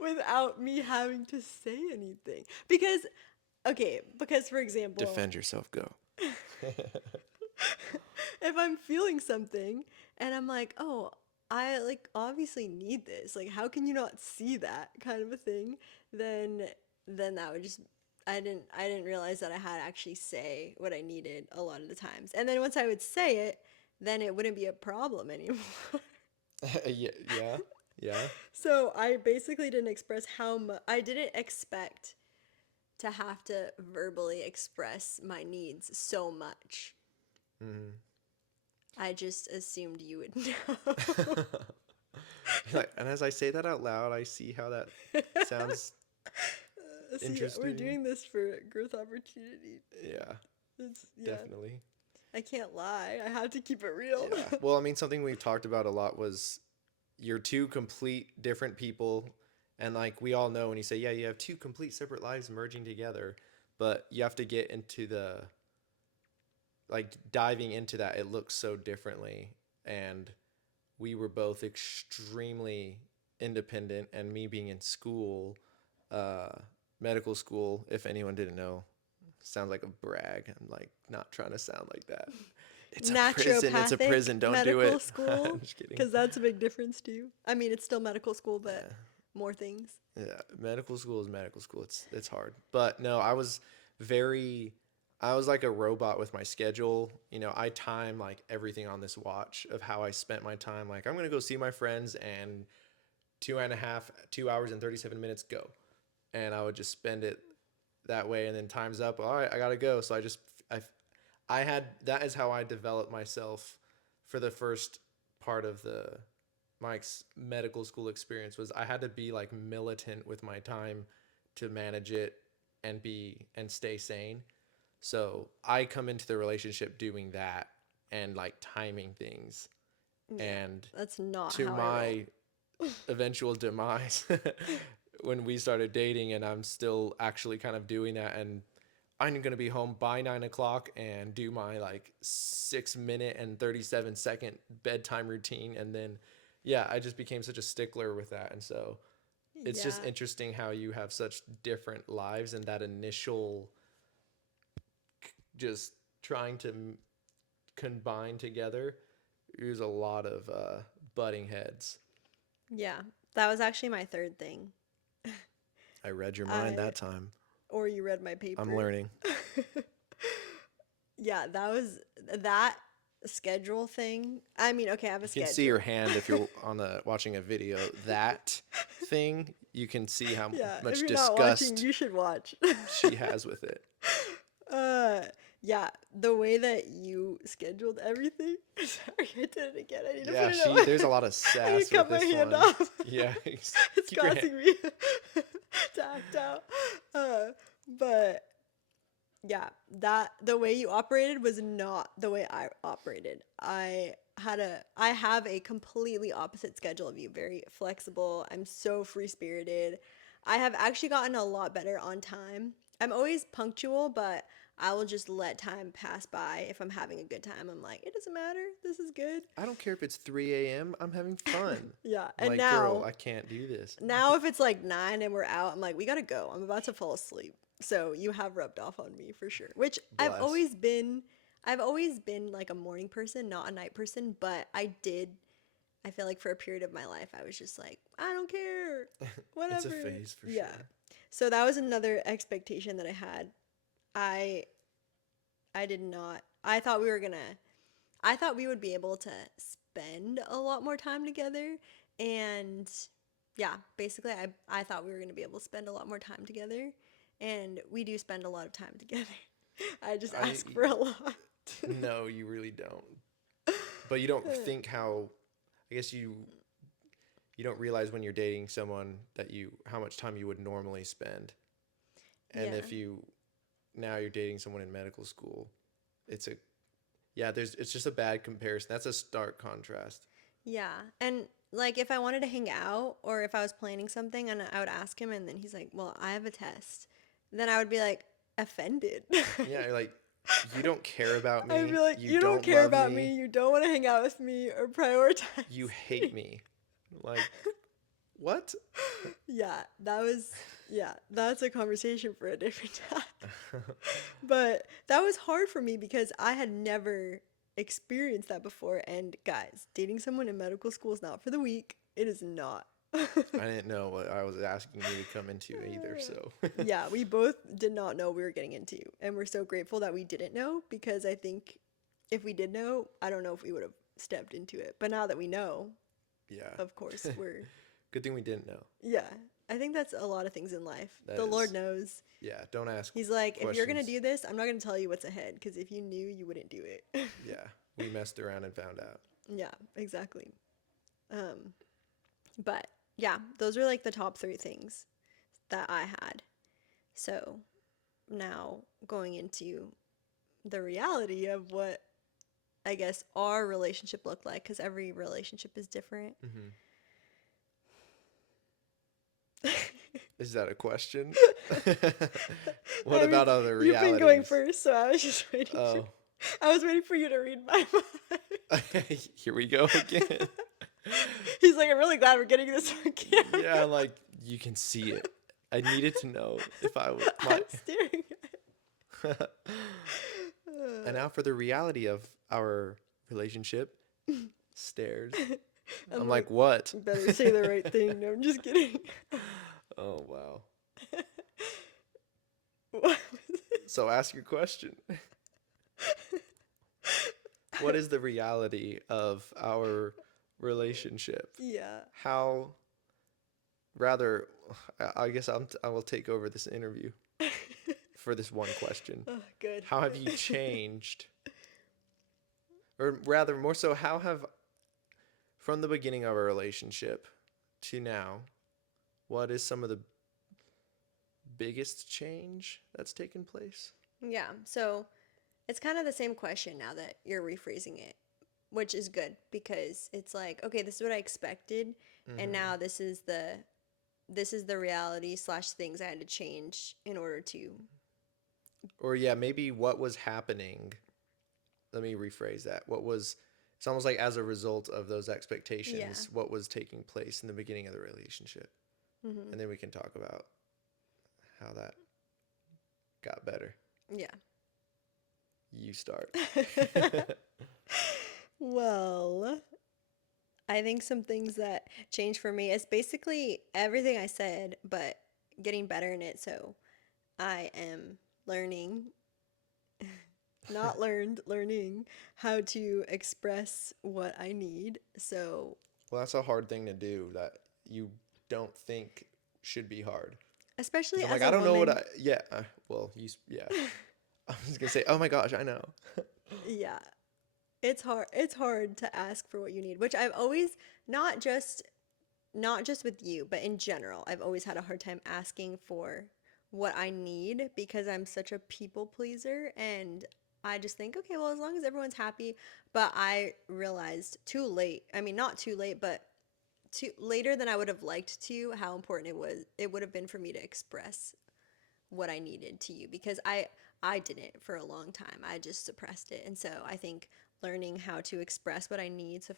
without me having to say anything. Because, okay, because for example, Defend yourself. Go. if I'm feeling something and I'm like, oh, I like obviously need this. Like, how can you not see that kind of a thing? Then that would just I didn't realize that I had to actually say what I needed a lot of the times. And then once I would say it, then it wouldn't be a problem anymore. Yeah. Yeah. Yeah. So I basically didn't express how much I didn't expect to have to verbally express my needs so much. Mm. I just assumed you would know. Like, and as I say that out loud, I see how that sounds See, we're interesting. doing this for growth opportunity. Yeah, Yeah. definitely. I can't lie. I have to keep it real. Yeah. Well, I mean, something we've talked about a lot was you're two complete different people. And like we all know when you say, yeah, you have two complete separate lives merging together, but you have to get into like diving into that, it looks so differently. And we were both extremely independent, and me being in school, uh, medical school, if anyone didn't know, sounds like a brag. I'm like not trying to sound like that. It's a prison. It's a naturopathic prison. Don't do medical it. school, I'm just kidding. because that's a big difference too. I mean, it's still medical school, but Yeah. more things. Yeah, medical school is medical school. It's hard. But no, I was like a robot with my schedule. I time like everything on this watch of how I spent my time. Like I'm gonna go see my friends and 2 hours and 37 minutes go. And I would just spend it that way and then time's up. All right, I gotta go. So I had that is how I developed myself for the first part of my medical school experience was I had to be like militant with my time to manage it and stay sane. So I come into the relationship doing that and like timing things. Yeah, And that's not to how I roll. my eventual demise when we started dating and I'm still actually kind of doing that and I'm going to be home by 9 o'clock and do my like 6 minute and 37 second bedtime routine. And then, yeah, I just became such a stickler with that. And so it's just Yeah. interesting how you have such different lives and that initial just trying to combine together. There's a lot of butting heads. Yeah, that was actually my third thing. I read your mind I that time. or you read my paper. I'm learning. Yeah, that was that schedule thing. I mean, okay, I have a You schedule. can see your hand if you're watching a video. That thing, you can see how Yeah, much if you're not watching, disgust you should watch. she has with it. Uh, yeah, the way that you scheduled everything. Sorry, I did it again. I need to Yeah, put it up. there's a lot of I sass need with to cut my this hand one. off. Yeah, It's keep your hand. causing me to act out. But yeah, that the way you operated was not the way I operated. I have a completely opposite schedule of you, very flexible. I'm so free-spirited. I have actually gotten a lot better on time. I'm always punctual, but I will just let time pass by if I'm having a good time. I'm like, it doesn't matter. This is good. I don't care if it's 3 a.m. I'm having fun. Yeah. I'm And like, girl, now, I can't do this. if it's like 9 and we're out, I'm like, we gotta go. I'm about to fall asleep. So you have rubbed off on me for sure. Which Bless. I've always been like a morning person, not a night person, but I feel like for a period of my life I was just like, I don't care. Whatever. It's a phase for Yeah. sure. So that was another expectation that I had. I did not. I thought we would be able to spend a lot more time together. And yeah, basically, I thought we were going to be able to spend a lot more time together. And we do spend a lot of time together. I just ask for a lot. No, you really don't. But you don't think how, I guess you don't realize when you're dating someone how much time you would normally spend. And Yeah. if now you're dating someone in medical school, it's just a bad comparison. That's a stark contrast. Yeah. And like if I wanted to hang out or if I was planning something and I would ask him and then he's like, well, I have a test, then I would be like offended. Yeah, you're like, you don't care about me. I'd be like, you don't don't care love about me. You don't want to hang out with me or prioritize. You hate me. Like, what? Yeah, that's a conversation for a different time. But that was hard for me because I had never experienced that before. And guys, dating someone in medical school is not for the weak. It is not. I didn't know what I was asking you to come into either, so. Yeah, we both did not know we were getting into. And we're so grateful that we didn't know because I think if we did know, I don't know if we would have stepped into it. But now that we know, Yeah. of course, we're. Good thing we didn't know. Yeah, I think that's a lot of things in life. That The Lord is- knows. Yeah, don't ask. He's like, if you're going to questions. do this, I'm not going to tell you what's ahead because if you knew, you wouldn't do it. Yeah, we messed around and found out. Yeah, exactly. But yeah, those are like the top 3 things that I had. So now going into the reality of what I guess our relationship looked like because every relationship is different. Mm-hmm. Is that a question? What about other realities? You've been going first, so I was just waiting. Oh. I was waiting for you to read my mind. Here we go again. He's like, I'm really glad we're getting this on camera. Yeah, like, you can see it. I needed to know if I was. I'm staring at it. And now for the reality of our relationship. Stares. I'm like, what? better say the right thing. No, I'm just kidding. Oh, wow. What? So ask your question. What is the reality of our relationship? Yeah. How, rather, I guess I will take over this interview for this one question. Oh, good. How have you changed? Or rather, more so, how have, from the beginning of our relationship to now, what is some of the biggest change that's taken place? Yeah. So it's kind of the same question now that you're rephrasing it, which is good because it's like, okay, this is what I expected, and now this is the reality slash things I had to change in order to. Or yeah, maybe what was happening. Let me rephrase that. It's almost like as a result of those expectations, what was taking place in the beginning of the relationship. Mm-hmm. And then we can talk about how that got better. Yeah. You start. Well, I think some things that changed for me is basically everything I said, but getting better in it. So I am learning, not learned, learning how to express what I need. So, Well, that's a hard thing to do that you don't think should be hard. especially 'Cause I'm as like, a I don't know what woman, yeah. Well, yeah. I was going to say, oh my gosh, I know. yeah, it's hard. It's hard to ask for what you need, which I've always not just not just with you, but in general, I've always had a hard time asking for what I need because I'm such a people pleaser and I just think, okay, well, as long as everyone's happy. But I realized too late. I mean, not too late, but too later than I would have liked to, how important it would have been for me to express what I needed to you because I didn't for a long time. I just suppressed it. And so I think learning how to express what I need. So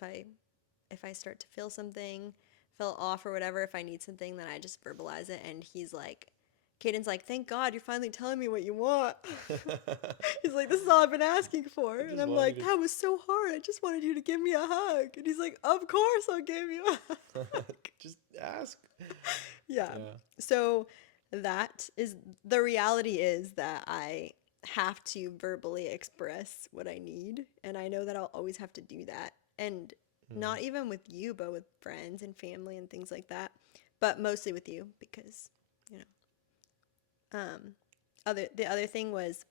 if I start to feel something, feel off or whatever, if I need something, then I just verbalize it. And he's like, Caden's like, thank God you're finally telling me what you want. He's like, this is all I've been asking for. And I'm like, that was so hard. I just wanted you to give me a hug. And he's like, of course I'll give you a hug. Just ask. Yeah. So that is the reality is that I have to verbally express what I need. And I know that I'll always have to do that. And not even with you, but with friends and family and things like that. But mostly with you because, you know. The other thing was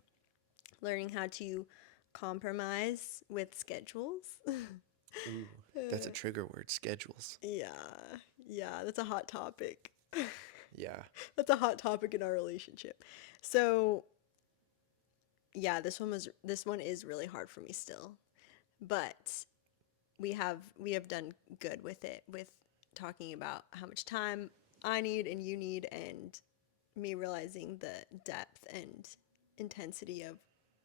learning how to compromise with schedules. Ooh, that's a trigger word, schedules. Yeah, that's a hot topic. Yeah. That's a hot topic in our relationship. So, yeah, this one is really hard for me still. But we have done good with it with talking about how much time I need and you need and me realizing the depth and intensity of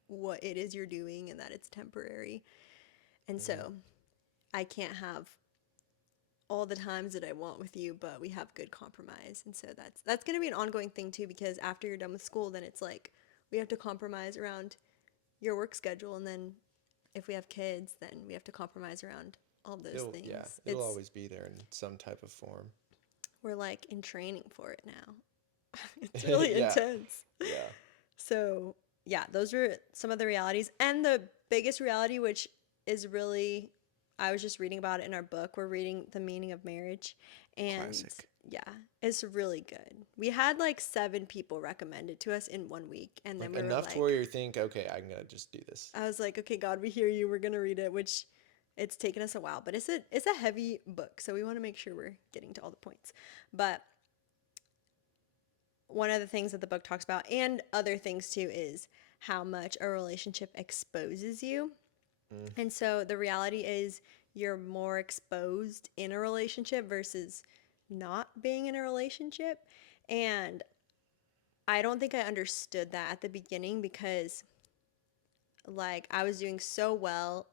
what it is you're doing and that it's temporary. And so I can't have all the times that I want with you, but we have good compromise. And so that's going to be an ongoing thing too because after you're done with school, then it's like we have to compromise around your work schedule and then if we have kids, then we have to compromise around all those things. Yeah, it'll always be there in some type of form. We're like in training for it now. It's really Yeah. intense. Yeah. So, yeah, those are some of the realities. And the biggest reality, which is really, I was just reading about it in our book. We're reading The Meaning of Marriage. And Classic. yeah, it's really good. We had like 7 people recommended to us in 1 week. And then Like we were enough like, to where you think, okay, I'm gonna just do this. I was like, okay, God, we hear you. We're going to read it, which it's taken us a while. But it's a heavy book. So we want to make sure we're getting to all the points. But one of the things that the book talks about and other things too is how much a relationship exposes you. And so the reality is you're more exposed in a relationship versus not being in a relationship. And I don't think I understood that at the beginning because like I was doing so well.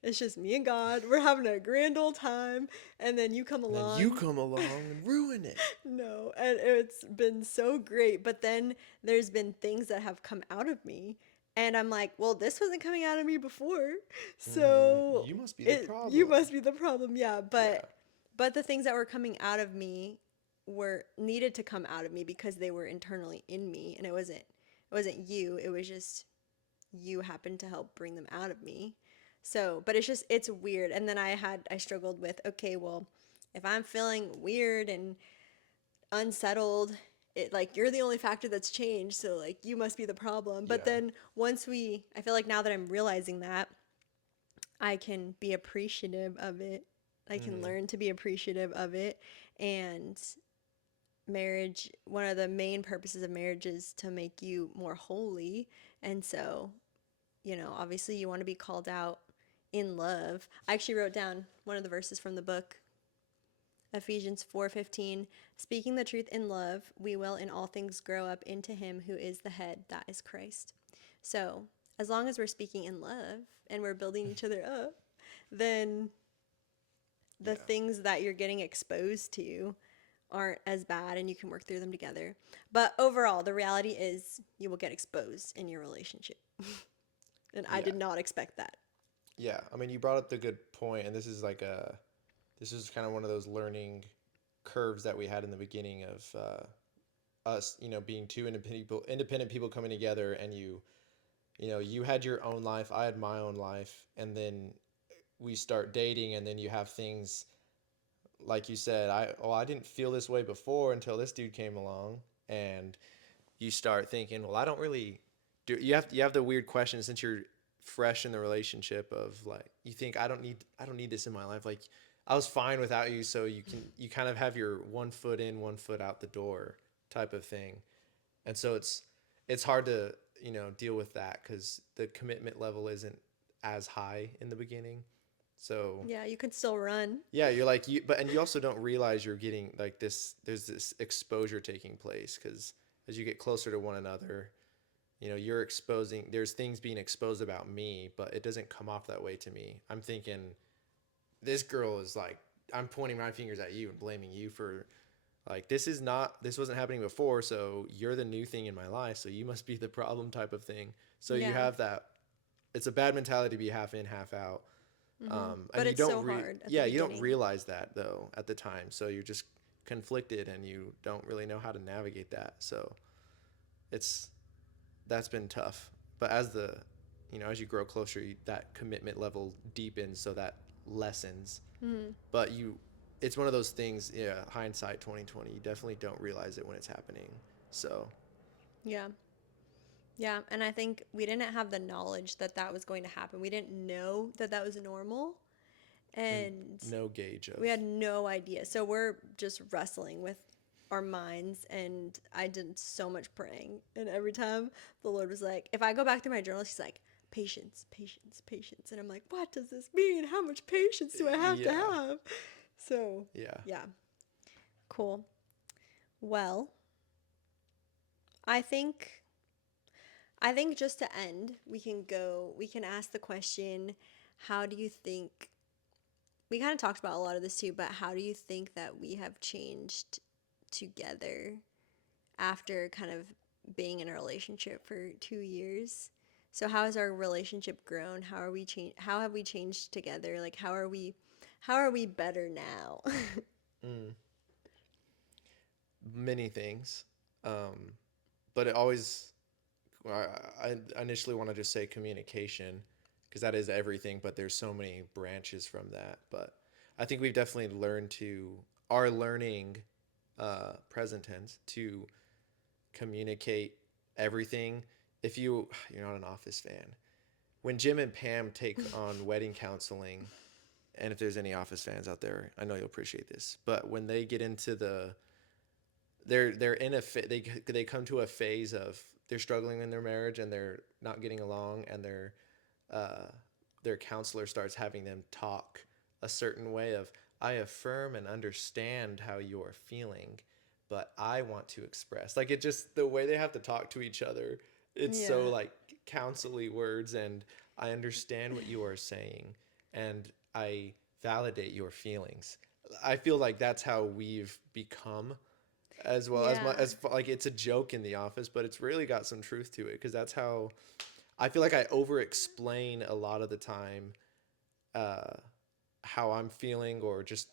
It's just me and God. We're having a grand old time. And then you come along. And you come along and ruin it. No, and it's been so great. But then there's been things that have come out of me. And I'm like, well, this wasn't coming out of me before. Mm-hmm. So You must be the you problem. must be the problem. Yeah, Yeah. but the things that were coming out of me were needed to come out of me because they were internally in me, and it wasn't you. It was just you happened to help bring them out of me. So, but it's weird. And then I struggled with, okay, well, if I'm feeling weird and unsettled, it like you're the only factor that's changed, so like you must be the problem. But Yeah. then I feel like now that I'm realizing that, I can be appreciative of it. I can Mm-hmm. learn to be appreciative of it. And marriage, one of the main purposes of marriage is to make you more holy. And so, obviously you want to be called out in love. I actually wrote down one of the verses from the book, Ephesians 4:15, speaking the truth in love, we will in all things grow up into him who is the head, that is Christ. So, as long as we're speaking in love and we're building each other up, then the Yeah. things that you're getting exposed to aren't as bad and you can work through them together. But overall, the reality is you will get exposed in your relationship. And I Yeah. did not expect that. Yeah. I mean, you brought up the good point, and this is kind of one of those learning curves that we had in the beginning of us, being two independent people coming together, and you had your own life, I had my own life, and then we start dating, and then you have things like you said, I didn't feel this way before until this dude came along, and you start thinking, well, I don't really do. You have the weird question since you're fresh in the relationship of like you think I don't need this in my life. Like I was fine without you, so you kind of have your one foot in, one foot out the door type of thing, and so it's hard to deal with that because the commitment level isn't as high in the beginning. So Yeah, you could still run. yeah, you're like and you also don't realize you're getting like this. There's this exposure taking place because as you get closer to one another, you're exposing. There's things being exposed about me, but it doesn't come off that way to me. I'm thinking this girl is like I'm pointing my fingers at you and blaming you for like this wasn't happening before, so you're the new thing in my life, so you must be the problem type of thing. So you Yeah. have that. It's a bad mentality to be half in, half out. And But you it's don't so hard at the yeah, you don't beginning. realize that though at the time, so you're just conflicted and you don't really know how to navigate that. So it's that's been tough, but as you grow closer, that commitment level deepens, so that lessens. But it's one of those things, yeah, hindsight 2020, you definitely don't realize it when it's happening. So Yeah. Yeah, and I think we didn't have the knowledge that that was going to happen. We didn't know that that was normal, and and no gauge we of had no idea. So we're just wrestling with our minds, and I did so much praying. And every time the Lord was like, if I go back through my journal, he's like, patience, patience, patience. And I'm like, what does this mean? How much patience do I have to yeah, have? So, yeah. yeah, cool. Well, I think just to end, we can ask the question, how do you think, we kind of talked about a lot of this too, but how do you think that we have changed together after kind of being in a relationship for 2 years? So how has our relationship grown? How have we changed together? Like how are we better now? Mm, many things. Um, but it always I initially want to just say communication because that is everything, but there's so many branches from that. But I think we've definitely are learning, present tense, to communicate everything. If you're not an Office fan, when Jim and Pam take on wedding counseling, and if there's any Office fans out there, I know you'll appreciate this. But when they get into they're in they come to a phase of they're struggling in their marriage and they're not getting along, and uh, their counselor starts having them talk a certain way of I affirm and understand how you're feeling, but I want to express like it just the way they have to talk to each other. It's so Yeah. like counselly words, and I understand what you are saying, and I validate your feelings. I feel like that's how we've become as well as Yeah. like it's a joke in the office, but it's really got some truth to it because that's how I feel like I over explain a lot of the time uh, how I'm feeling, or just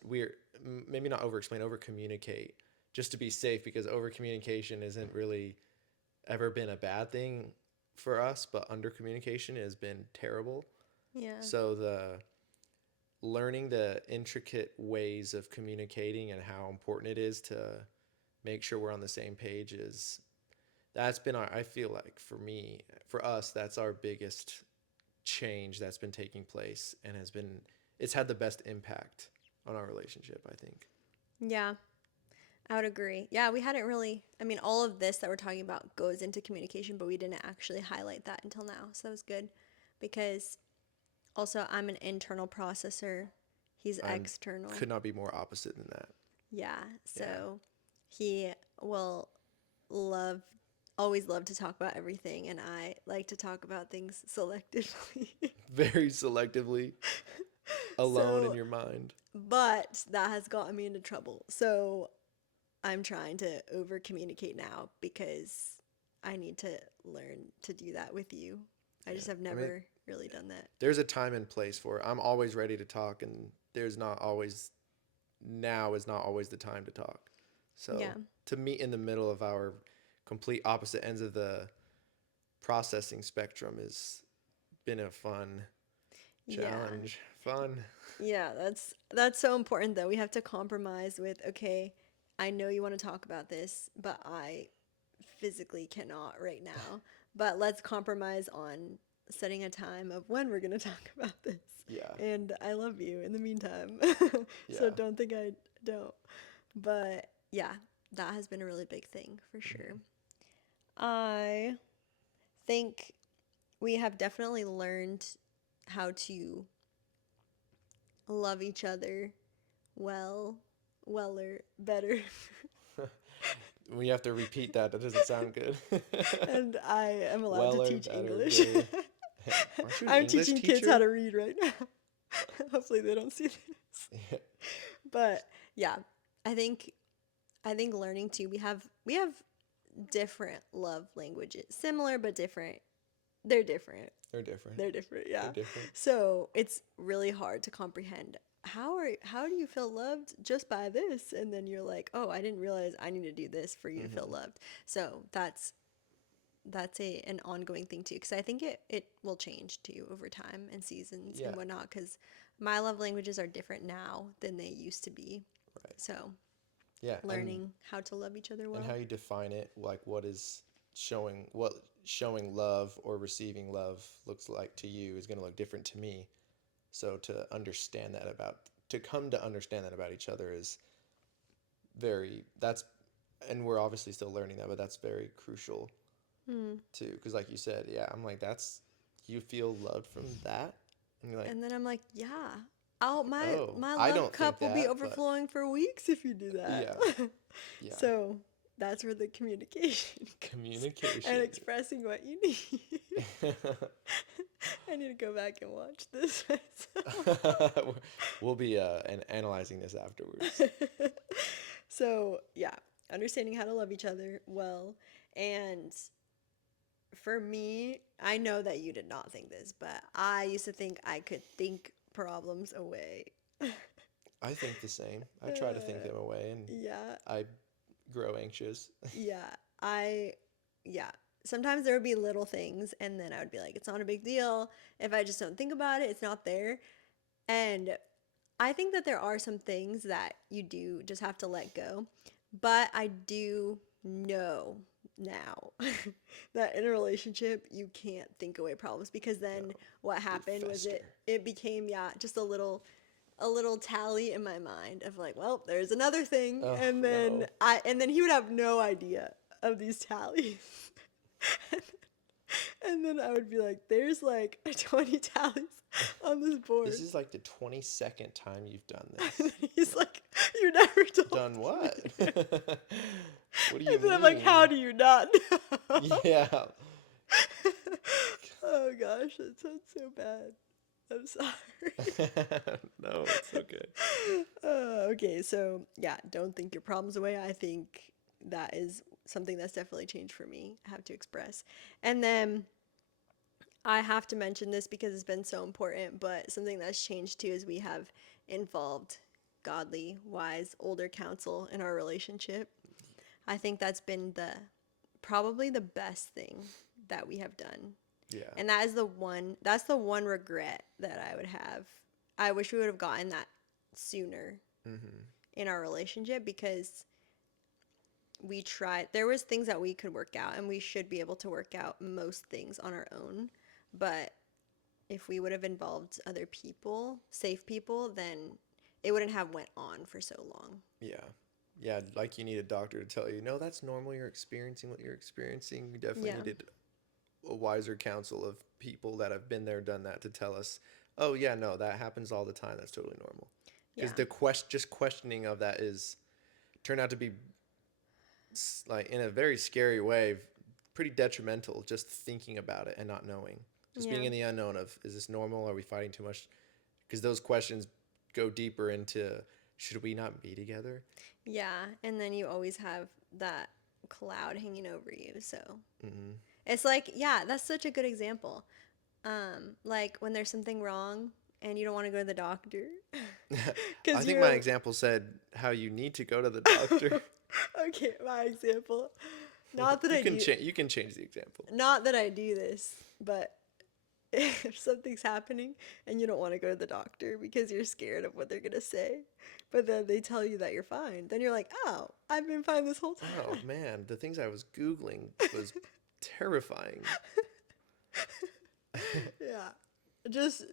maybe not over explain, over communicate, just to be safe, because over communication isn't really ever been a bad thing for us, but under communication has been terrible. Yeah. So the learning the intricate ways of communicating and how important it is to make sure we're on the same page is that's been our, I feel like for me, for us, that's our biggest change that's been taking place, and it's had the best impact on our relationship, I think. Yeah, I would agree. Yeah, we hadn't really, I mean, all of this that we're talking about goes into communication, but we didn't actually highlight that until now. So that was good because also I'm an internal processor, he's I'm external. could not be more opposite than that. Yeah, Yeah. so he will love, always love to talk about everything, and I like to talk about things selectively. Very selectively, alone in So, your mind. but that has gotten me into trouble. So I'm trying to over communicate now because I need to learn to do that with you. I Yeah. just have I mean, never really done that. there's a time and place for it. I'm always ready to talk, and there's not always now is not always the time to talk. Yeah. So to meet in the middle of our complete opposite ends of the processing spectrum has been a fun Yeah. challenge. Fun. Yeah, that's so important though. We have to compromise with, okay, I know you want to talk about this, but I physically cannot right now. But let's compromise on setting a time of when we're going to talk about this. Yeah. And I love you in the meantime. So Yeah. don't think I don't. But yeah, that has been a really big thing for sure. Mhm. I think we have definitely learned how to love each other well, weller, better. We have to repeat that. That doesn't sound good. And I am allowed to Weller, teach better, English. greater. Aren't you an I'm English teaching kids how teacher? to read right now. Hopefully they don't see this. But yeah, I think I think learning too, we have different love languages. Similar but different. They're different. They're different. They're different, They're yeah. different. So it's really hard to comprehend. How do you feel loved just by this? And then you're like, oh, I didn't realize I need to do this for you to feel Hmm. loved. So that's an ongoing thing too, because I think it will change too over time and seasons Yeah. and whatnot. Because my love languages are different now than they used to be. Right. So Yeah. learning how to love each other And how well. you define it, like what showing love or receiving love looks like to you is going to look different to me. So to come to understand that about each other is that's, and we're obviously still learning that, but that's very crucial Hmm. too. Because like you said, yeah, I'm like, you feel loved from that? And you're like, And then I'm like, yeah. Oh, my oh, my I love don't think cup will be that, but overflowing for weeks if you do that. yeah, yeah. So that's where the communication comes and Communication. expressing what you need. I need to go back and watch this We'll be analyzing this afterwards. myself. So yeah, understanding how to love each other well. And for me, I know that you did not think this, but I used to think I could think problems away. I think the same. I try to think them away, and Yeah, I grow anxious. yeah. I, yeah. Sometimes there would be little things, and then I would be like, it's not a big deal. If I just don't think about it, it's not there. And I think that there are some things that you do just have to let go. But I do know now that in a relationship you can't think away problems because No, then what they happened was fester. it became, yeah, just a little tally in my mind of like, well, there's another thing, Oh and no. then he would have no idea of these tallies. And then I would be like, there's like 20 tallies on this board. This is like the 22nd time you've done And this. then he's like, you never told Done me. what? What do you And then I'm like, how mean? do you not know? Yeah. Oh gosh, that sounds so bad. I'm sorry. No, it's okay. Okay, so yeah, don't think your problems away. I think that is something that's definitely changed for me. I have to express. And then I have to mention this because it's been so important, but something that's changed too is we have involved godly, wise, older counsel in our relationship. I think that's been probably the best thing that we have done. Yeah. And that's the one regret that I would have. I wish we would have gotten that sooner in our relationship, because we tried, there was things that we could work out, and we should be able to work out most things on our own. But if we would have involved other people, safe people, then it wouldn't have went on for so long. Yeah. Yeah, like you need a doctor to tell you, no, that's normal. You're experiencing what you're experiencing. We definitely needed a wiser counsel of people that have been there, done that, to tell us, oh, yeah, no, that happens all the time. That's totally normal. Because just questioning of that turned out to be, like, in a very scary way, pretty detrimental, just thinking about it and not knowing. Just being in the unknown of, is this normal? Are we fighting too much? Because those questions go deeper into, should we not be together? Yeah, and then you always have that cloud hanging over you. So it's like, yeah, that's such a good example. Like when there's something wrong and you don't want to go to the doctor. I think my example said how you need to go to the doctor. Okay, my example. Not that you can change the example. Not that I do this, but if something's happening and you don't want to go to the doctor because you're scared of what they're going to say, but then they tell you that you're fine, then you're like, oh, I've been fine this whole time. Oh, man, the things I was Googling was terrifying. Yeah.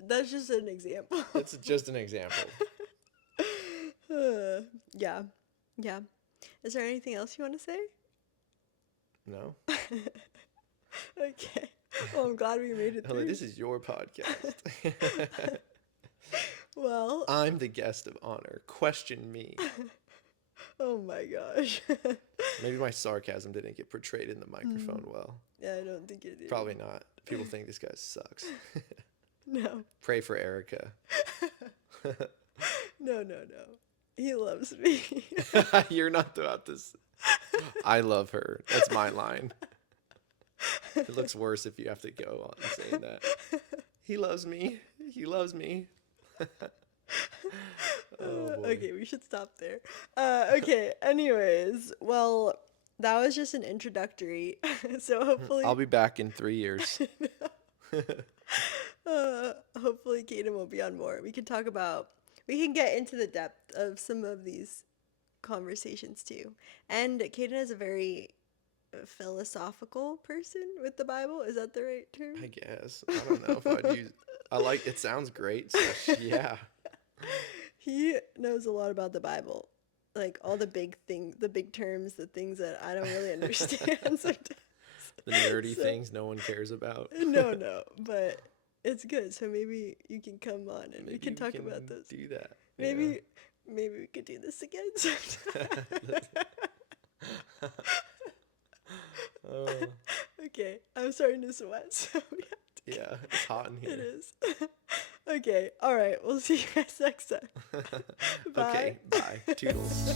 That's just an example. It's just an example. Yeah. Yeah. Is there anything else you want to say? No. Okay. Well, I'm glad we made it through. This is your podcast. Well, I'm the guest of honor. Question me. Oh my gosh. Maybe my sarcasm didn't get portrayed in the microphone well. Yeah, I don't think it did. Probably not. People think this guy sucks. No. Pray for Erika. No. He loves me. You're not about this. I love her. That's my line. It looks worse if you have to go on saying that. He loves me. He loves me. Oh, boy. Okay, we should stop there. Okay, anyways, well, that was just an introductory. So hopefully I'll be back in 3 years. Hopefully Kaden will be on more. We can get into the depth of some of these conversations too. And Kaden is a very philosophical person with the Bible. Is that the right term? I guess. I don't know if I'd use. It sounds great. So yeah. He knows a lot about the Bible, like all the big things, the big terms, the things that I don't really understand sometimes. The nerdy things no one cares about. No, but it's good. So maybe you can come on and we can talk about this. Do that. Maybe we could do this again sometime. Okay, I'm starting to sweat, so we have to Yeah, it's hot in here. It is. Okay, all right. We'll see you guys next time. Bye. Okay, bye. Toodles.